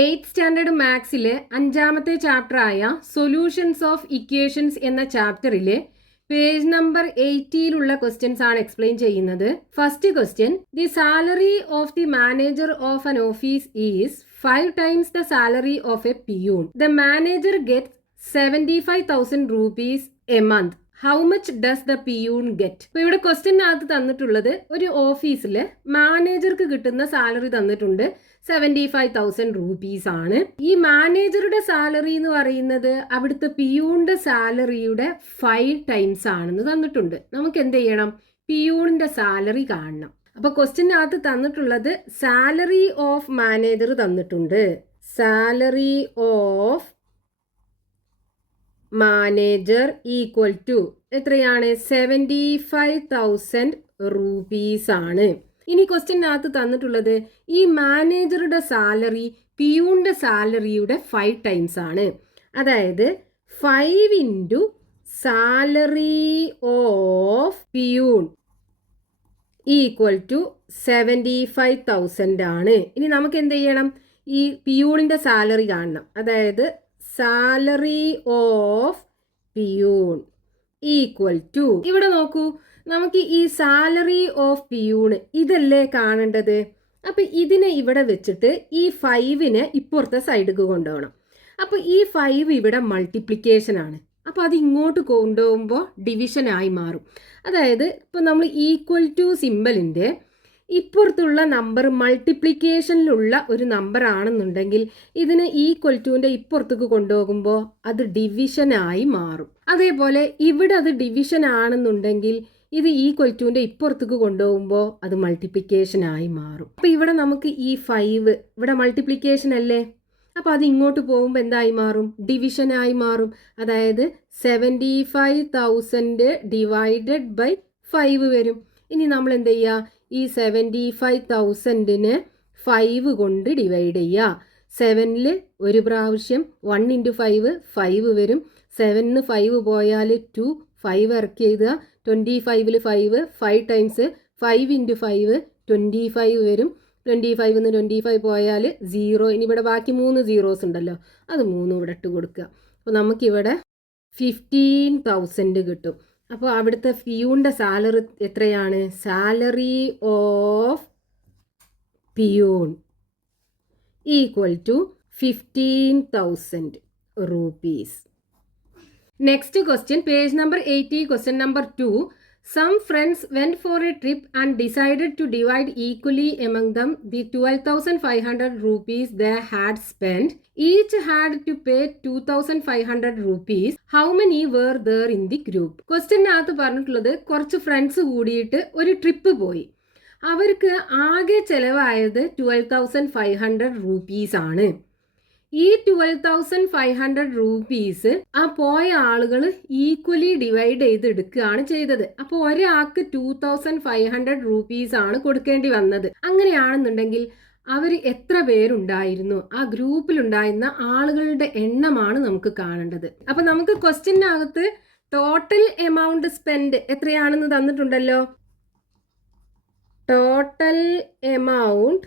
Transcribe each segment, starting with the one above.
8th standard മാത്സിലെ 5ാമത്തെ ചാപ്റ്ററായ സൊല്യൂഷൻസ് ഓഫ് ഇക്വേഷൻസ് എന്ന ചാപ്റ്ററിലെ പേജ് നമ്പർ 80-ലുള്ള ക്വസ്റ്റ്യൻസ് ആണ് എക്സ്പ്ലെയിൻ ചെയ്യുന്നത്. First question, the salary of the manager of an office is 5 times the salary of a peon. The manager gets 75,000 rupees a month. How much does the peon get? ഇപ്പൊ ഇവിടെ ക്വസ്റ്റ്യനകത്ത് തന്നിട്ടുള്ളത് ഒരു ഓഫീസില് മാനേജർക്ക് കിട്ടുന്ന salary തന്നിട്ടുണ്ട് 75,000 rupees ആണ്. ഈ മാനേജറുടെ സാലറി എന്ന് പറയുന്നത് അവിടുത്തെ പിയൂണിന്റെ സാലറിയുടെ 5 times ആണെന്ന് തന്നിട്ടുണ്ട്. നമുക്ക് എന്ത് ചെയ്യണം? പിയൂണിന്റെ സാലറി കാണണം. അപ്പൊ ക്വസ്റ്റ്യനകത്ത് തന്നിട്ടുള്ളത് സാലറി ഓഫ് മാനേജർ തന്നിട്ടുണ്ട്. Salary of manager equal to എത്രയാണ്? 75,000 rupees ആണ്. ഇനി ക്വസ്റ്റ്യനകത്ത് തന്നിട്ടുള്ളത് ഈ മാനേജറുടെ സാലറി പിയൂണിന്റെ സാലറിയുടെ 5 times ആണ്. അതായത് 5 into salary of peon equal to 75,000 ആണ്. ഇനി നമുക്ക് എന്ത് ചെയ്യണം? ഈ പിയൂണിന്റെ സാലറി കാണണം. അതായത് salary of peon equal to, ഇവിടെ നോക്കൂ, നമുക്ക് ഈ സാലറി ഓഫ് പിയൂൺ ഇതല്ലേ കാണേണ്ടത്. അപ്പൊ ഇതിനെ ഇവിടെ വെച്ചിട്ട് ഈ 5നെ ഇപ്പുറത്തെ സൈഡിലേക്ക് കൊണ്ടുപോകണം. അപ്പൊ ഈ 5 ഇവിടെ മൾട്ടിപ്ലിക്കേഷൻ ആണ്. അപ്പൊ അത് ഇങ്ങോട്ട് കൊണ്ടുപോകുമ്പോൾ ഡിവിഷൻ ആയി മാറും. അതായത് ഇപ്പൊ നമ്മൾ ഈക്വൽ ടു സിമ്പലിന്റെ ഇപ്പുറത്തുള്ള നമ്പർ മൾട്ടിപ്ലിക്കേഷനിലുള്ള ഒരു നമ്പർ ആണെന്നുണ്ടെങ്കിൽ ഇതിന് ഈക്വൽ ടുവിന്റെ ഇപ്പുറത്തേക്ക് കൊണ്ടുപോകുമ്പോൾ അത് ഡിവിഷനായി മാറും. അതേപോലെ ഇവിടെ അത് ഡിവിഷൻ ആണെന്നുണ്ടെങ്കിൽ ഇത് ഈക്വൽ ടുവിന്റെ ഇപ്പുറത്തേക്ക് കൊണ്ടുപോകുമ്പോൾ അത് മൾട്ടിപ്ലിക്കേഷൻ ആയി മാറും. അപ്പൊ ഇവിടെ നമുക്ക് ഈ 5 ഇവിടെ മൾട്ടിപ്ലിക്കേഷൻ അല്ലേ, അപ്പൊ അത് ഇങ്ങോട്ട് പോകുമ്പോൾ എന്തായി മാറും? ഡിവിഷനായി മാറും. അതായത് 75,000 ഡിവൈഡഡ് ബൈ 5 വരും. ഇനി നമ്മൾ എന്ത് ചെയ്യുക? ഈ 75,000-നെ 5 കൊണ്ട് ഡിവൈഡ് ചെയ്യുക. 7ൽ ഒരു പ്രാവശ്യം 1 into 5 5 വരും. 7-ന് 5 പോയാൽ 2, 5 ഇറക്കി എഴുതുക. 25-ൽ 5 times 5 into 5 25 വരും. 25-ന്ന് 25 പോയാൽ 0. ഇനി ഇവിടെ ബാക്കി 3 zeros ഉണ്ടല്ലോ, അത് 3 ഇവിടെ ഇട്ട് കൊടുക്കുക. അപ്പോൾ നമുക്കിവിടെ 15,000 കിട്ടും. അപ്പോൾ അവിടുത്തെ പിയൂണിന്റെ സാലറി എത്രയാണ്? Salary of peon equal to 15,000 rupees. Next question, page number 80, question number 2. Some friends went for a trip and decided to divide equally among them the 12,500 rupees they had spent. Each had to pay 2,500 rupees. How many were there in the group? ക്വസ്റ്റ്യനകത്ത് പറഞ്ഞിട്ടുള്ളത് കുറച്ച് friends കൂടിയിട്ട് ഒരു trip പോയി. അവർക്ക് ആകെ ചെലവായത് 12,500 rupees ആണ്. ഈ 12,500 rupees ആ പോയ ആളുകൾ ഈക്വലി ഡിവൈഡ് ചെയ്ത് എടുക്കുകയാണ് ചെയ്തത്. അപ്പോൾ ഒരാൾക്ക് 2,500 rupees ആണ് കൊടുക്കേണ്ടി വന്നത്. അങ്ങനെയാണെന്നുണ്ടെങ്കിൽ അവർ എത്ര പേരുണ്ടായിരുന്നു? ആ ഗ്രൂപ്പിലുണ്ടായിരുന്ന ആളുകളുടെ എണ്ണമാണ് നമുക്ക് കാണേണ്ടത്. അപ്പൊ നമുക്ക് ക്വസ്റ്റ്യനകത്ത് ടോട്ടൽ എമൗണ്ട് സ്പെൻഡ് എത്രയാണെന്ന് തന്നിട്ടുണ്ടല്ലോ. Total amount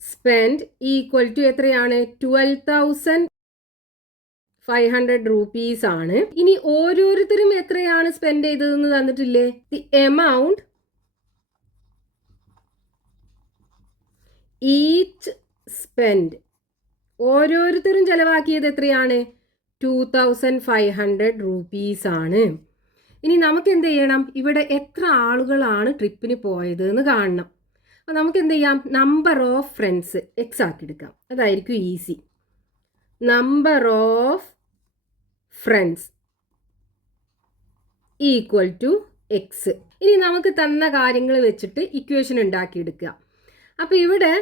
spend equal to എത്രയാണ്? 12,500 rupees ആണ്. ഇനി ഓരോരുത്തരും എത്രയാണ് സ്പെൻഡ് ചെയ്തതെന്ന് തന്നിട്ടില്ലേ? ദി എമൗണ്ട് ഈച്ച് സ്പെൻഡ്, ഓരോരുത്തരും ചെലവാക്കിയത് എത്രയാണ്? 2,500 rupees ആണ്. ഇനി നമുക്ക് എന്ത് ചെയ്യണം? ഇവിടെ എത്ര ആളുകളാണ് ട്രിപ്പിന് പോയത് എന്ന് കാണണം. അപ്പോൾ നമുക്ക് എന്ത് ചെയ്യാം? നമ്പർ ഓഫ് ഫ്രണ്ട്സ് എക്സ് ആക്കി എടുക്കാം. അതായിരിക്കും easy. Number of friends equal to x. ഇനി നമുക്ക് തന്ന കാര്യങ്ങൾ വെച്ചിട്ട് ഇക്വേഷൻ ഉണ്ടാക്കിയെടുക്കുക. അപ്പോൾ ഇവിടെ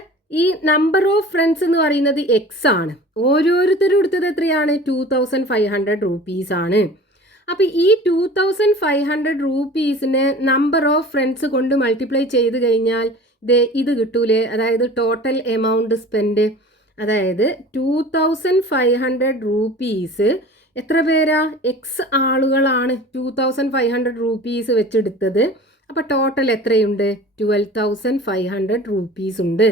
ഈ നമ്പർ ഓഫ് ഫ്രണ്ട്സ് എന്ന് പറയുന്നത് എക്സ് ആണ്. ഓരോരുത്തരും എടുത്തത് എത്രയാണ്? 2,500 rupees ആണ്. അപ്പോൾ ഈ 2,500 rupeesനെ നമ്പർ ഓഫ് ഫ്രണ്ട്സ് കൊണ്ട് മൾട്ടിപ്ലൈ ചെയ്ത് കഴിഞ്ഞാൽ ഇത് കിട്ടൂലേ? അതായത് ടോട്ടൽ എമൗണ്ട് സ്പെൻഡ്, അതായത് 2,500 rupees എത്ര പേരാ? എക്സ് ആളുകളാണ് 2,500 rupees വെച്ചെടുത്തത്. അപ്പോൾ ടോട്ടൽ എത്രയുണ്ട്? 12,500 rupees ഉണ്ട്.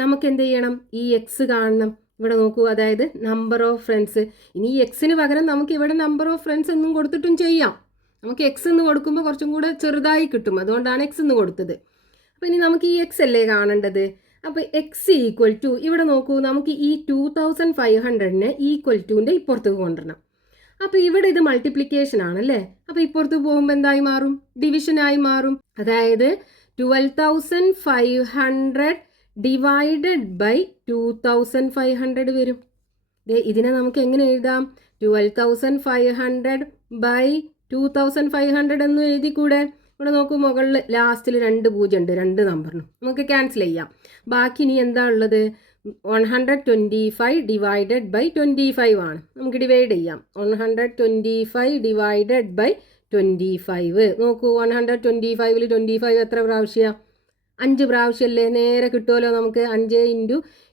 നമുക്ക് എന്ത് ചെയ്യണം? ഈ എക്സ് കാണണം. ഇവിടെ നോക്കൂ, അതായത് നമ്പർ ഓഫ് ഫ്രണ്ട്സ്. ഇനി ഈ എക്സിന് പകരം നമുക്ക് ഇവിടെ നമ്പർ ഓഫ് ഫ്രണ്ട്സ് എന്നും കൊടുത്തിട്ടും ചെയ്യാം. നമുക്ക് എക്സ് എന്ന് കൊടുക്കുമ്പോൾ കുറച്ചും കൂടെ ചെറുതായി കിട്ടും, അതുകൊണ്ടാണ് എക്സ് എന്ന് കൊടുത്തത്. അപ്പോൾ ഇനി നമുക്ക് ഈ എക്സ് അല്ലേ കാണേണ്ടത്. അപ്പോൾ എക്സ് ഈക്വൽ ടു, ഇവിടെ നോക്കൂ, നമുക്ക് ഈ 2500 ഈക്വൽ ടുവിൻ്റെ ഇപ്പുറത്തേക്ക് കൊണ്ടുവരണം. അപ്പോൾ ഇവിടെ ഇത് മൾട്ടിപ്ലിക്കേഷൻ ആണല്ലേ. അപ്പോൾ ഇപ്പുറത്ത് പോകുമ്പോൾ എന്തായി മാറും? ഡിവിഷനായി മാറും. അതായത് 12,500 ഡിവൈഡഡ് ബൈ 2500 വരും. ഇതിനെ നമുക്ക് എങ്ങനെ എഴുതാം? 12,500 ബൈ 2500 എന്ന് എഴുതിക്കൂടെ? ഇവിടെ നോക്കൂ, മുകളിൽ ലാസ്റ്റിൽ 2 0 ഉണ്ട്, 2 നമ്പറിനും നമുക്ക് ക്യാൻസൽ ചെയ്യാം. ബാക്കി ഇനി എന്താ ഉള്ളത്? 125 ഡിവൈഡഡ് ബൈ 25 ആണ്. നമുക്ക് ഡിവൈഡ് ചെയ്യാം. 125 ഡിവൈഡഡ് ബൈ 25. നോക്കൂ, 125ൽ 25 എത്ര പ്രാവശ്യം? 5 പ്രാവശ്യമല്ലേ? നേരെ കിട്ടുമല്ലോ നമുക്ക്. 5 ×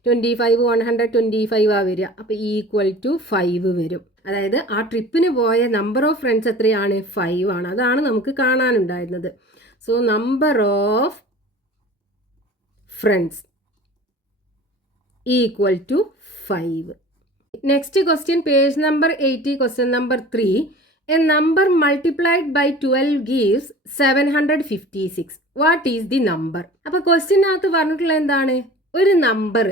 25 125 ആ വരിക. അപ്പോൾ ഈക്വൽ ടു 5 വരും. അതായത് ആ ട്രിപ്പിന് പോയ നമ്പർ ഓഫ് ഫ്രണ്ട്സ് എത്രയാണ്? 5 ആണ്. അതാണ് നമുക്ക് കാണാനുണ്ടായിരുന്നത്. So number of friends equal to 5. Next question, page number 80, question number 3. A number multiplied by 12 gives 756. What is the number? അപ്പോൾ ക്വസ്റ്റ്യനകത്ത് പറഞ്ഞിട്ടുള്ള എന്താണ്? ഒരു നമ്പർ,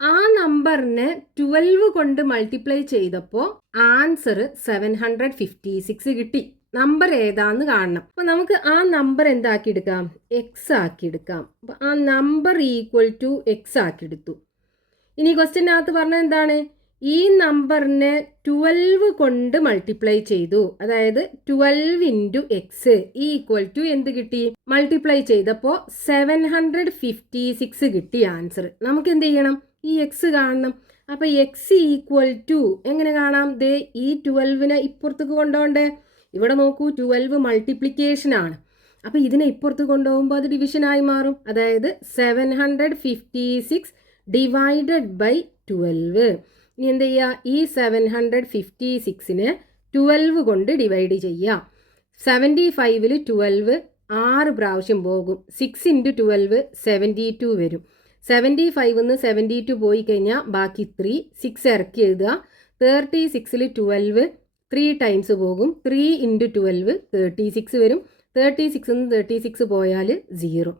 ആ നമ്പറിനെ 12 കൊണ്ട് മൾട്ടിപ്ലൈ ചെയ്തപ്പോൾ ആൻസർ 756 കിട്ടി. നമ്പർ ഏതാന്ന് കാണണം. അപ്പോൾ നമുക്ക് ആ നമ്പർ എന്താക്കി എടുക്കാം? എക്സ് ആക്കി എടുക്കാം. അപ്പോൾ ആ നമ്പർ ഈക്വൽ ടു എക്സ് ആക്കി എടുത്തു. ഇനി ക്വസ്റ്റ്യനകത്ത് പറഞ്ഞത് എന്താണ്? ഈ നമ്പറിനെ 12 കൊണ്ട് മൾട്ടിപ്ലൈ ചെയ്തു. അതായത് 12 × എക്സ് ഈക്വൽ ടു എന്ത് കിട്ടി? മൾട്ടിപ്ലൈ ചെയ്തപ്പോൾ 756 കിട്ടി ആൻസർ. നമുക്ക് എന്ത് ചെയ്യണം? ഈ എക്സ് കാണണം. അപ്പോൾ എക്സ് ഈക്വൽ ടു എങ്ങനെ കാണാം? ദേ ഈ 12നെ ഇപ്പുറത്തേക്ക് കൊണ്ടുപോകണ്ടേ? ഇവിടെ നോക്കൂ, 12 മൾട്ടിപ്ലിക്കേഷൻ ആണ്. അപ്പോൾ ഇതിനെ ഇപ്പുറത്ത് കൊണ്ടുപോകുമ്പോൾ അത് ഡിവിഷനായി മാറും. അതായത് 756 ഡിവൈഡഡ് ബൈ 12. ഇനി എന്ത് ചെയ്യുക? ഈ 756നെ 12 കൊണ്ട് ഡിവൈഡ് ചെയ്യുക. 75ൽ 12 6 പ്രാവശ്യം പോകും. 6 × 12 72 വരും. 75 ന്ന് 72 പോയി കഴിഞ്ഞാൽ ബാക്കി 3. 6 ഇറക്കി എഴുതുക. 36ൽ 12 3 ടൈംസ് പോകും. 3 × 12 36 വരും. 36 ന്ന് 36 പോയാൽ 0.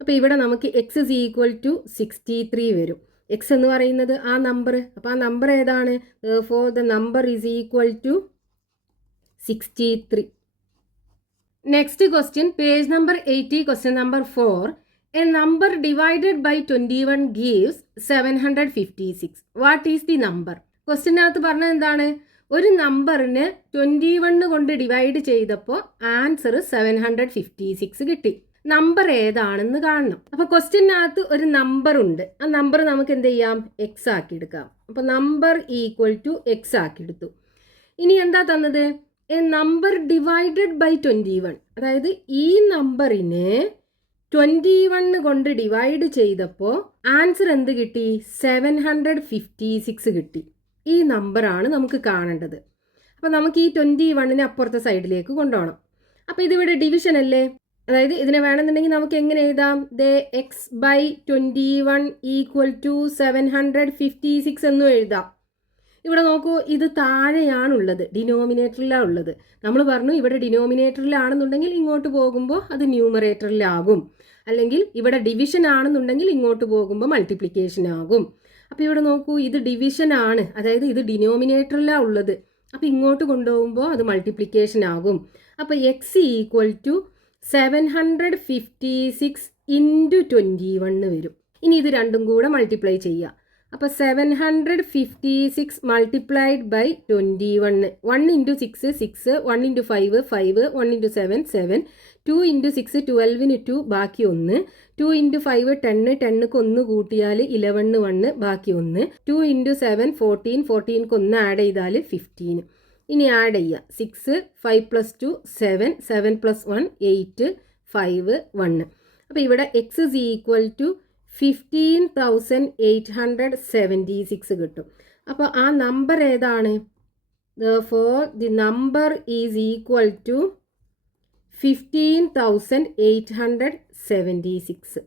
അപ്പോൾ ഇവിടെ നമുക്ക് എക്സ് ഇസ് ഈക്വൽ ടു 63 വരും. എക്സ് എന്ന് പറയുന്നത് ആ നമ്പർ. അപ്പോൾ ആ നമ്പർ ഏതാണ്? For the number is equal to 63. Next question, page number 80, question number 4. A number divided by 21 gives 756. What is the number? ക്വസ്റ്റ്യനകത്ത് പറഞ്ഞത് എന്താണ്? ഒരു നമ്പറിന് 21 കൊണ്ട് ഡിവൈഡ് ചെയ്തപ്പോൾ ആൻസർ 756 കിട്ടി. നമ്പർ ഏതാണെന്ന് കാണണം. അപ്പോൾ ക്വസ്റ്റ്യനകത്ത് ഒരു നമ്പർ ഉണ്ട്. ആ നമ്പർ നമുക്ക് എന്ത് ചെയ്യാം? എക്സ് ആക്കി എടുക്കാം. അപ്പോൾ നമ്പർ ഈക്വൽ ടു എക്സ് ആക്കി എടുത്തു. ഇനി എന്താ തന്നത്? A number divided by 21. അതായത് ഈ നമ്പറിനെ 21 കൊണ്ട് ഡിവൈഡ് ചെയ്തപ്പോൾ ആൻസർ എന്ത് കിട്ടി? 756 കിട്ടി. ഈ നമ്പറാണ് നമുക്ക് കാണേണ്ടത്. അപ്പോൾ നമുക്ക് ഈ 21നെ അപ്പുറത്തെ സൈഡിലേക്ക് കൊണ്ടുപോകണം. അപ്പോൾ ഇതിവിടെ ഡിവിഷൻ അല്ലേ? അതായത് ഇതിനെ വേണമെന്നുണ്ടെങ്കിൽ നമുക്ക് എങ്ങനെ എഴുതാം? ദേ എക്സ് ബൈ 21 ഈക്വൽ ടു 756 എന്നും എഴുതാം. ഇവിടെ നോക്കൂ, ഇത് താഴെയാണുള്ളത്, ഡിനോമിനേറ്ററിലാണ് ഉള്ളത്. നമ്മൾ പറഞ്ഞു ഇവിടെ ഡിനോമിനേറ്ററിലാണെന്നുണ്ടെങ്കിൽ ഇങ്ങോട്ട് പോകുമ്പോൾ അത് ന്യൂമറേറ്ററിലാകും. അല്ലെങ്കിൽ ഇവിടെ ഡിവിഷൻ ആണെന്നുണ്ടെങ്കിൽ ഇങ്ങോട്ട് പോകുമ്പോൾ മൾട്ടിപ്ലിക്കേഷൻ ആകും. അപ്പോൾ ഇവിടെ നോക്കൂ, ഇത് ഡിവിഷൻ ആണ്, അതായത് ഇത് ഡിനോമിനേറ്ററിലാണ് ഉള്ളത്. അപ്പോൾ ഇങ്ങോട്ട് കൊണ്ടുപോകുമ്പോൾ അത് മൾട്ടിപ്ലിക്കേഷൻ ആകും. അപ്പോൾ എക്സ് ഈക്വൽ ടു 756 × 21 വരും. ഇനി ഇത് രണ്ടും കൂടെ മൾട്ടിപ്ലൈ ചെയ്യുക. അപ്പോൾ 756 മൾട്ടിപ്ലൈഡ് ബൈ 21. 1 × 6 6, 1 × 5 5, 1 × 7 7, 2 × 6 12ന് 2 ബാക്കി 1, 2 × 5 10, 10ക്ക് 1 കൂട്ടിയാൽ 11 1 ബാക്കി 1, 2 × 7 14, 14ക്ക് 1 ആഡ് ചെയ്താൽ 15. ഇനി ആഡ് ചെയ്യുക. 6 5 + 2 7, 7 + 1 8 5 1. അപ്പോൾ ഇവിടെ എക്സ് ഇസ് ഈക്വൽ ടു 15,876 കിട്ടും. അപ്പോൾ ആ നമ്പർ ഏതാണ്? Therefore, the number is equal to 15,876.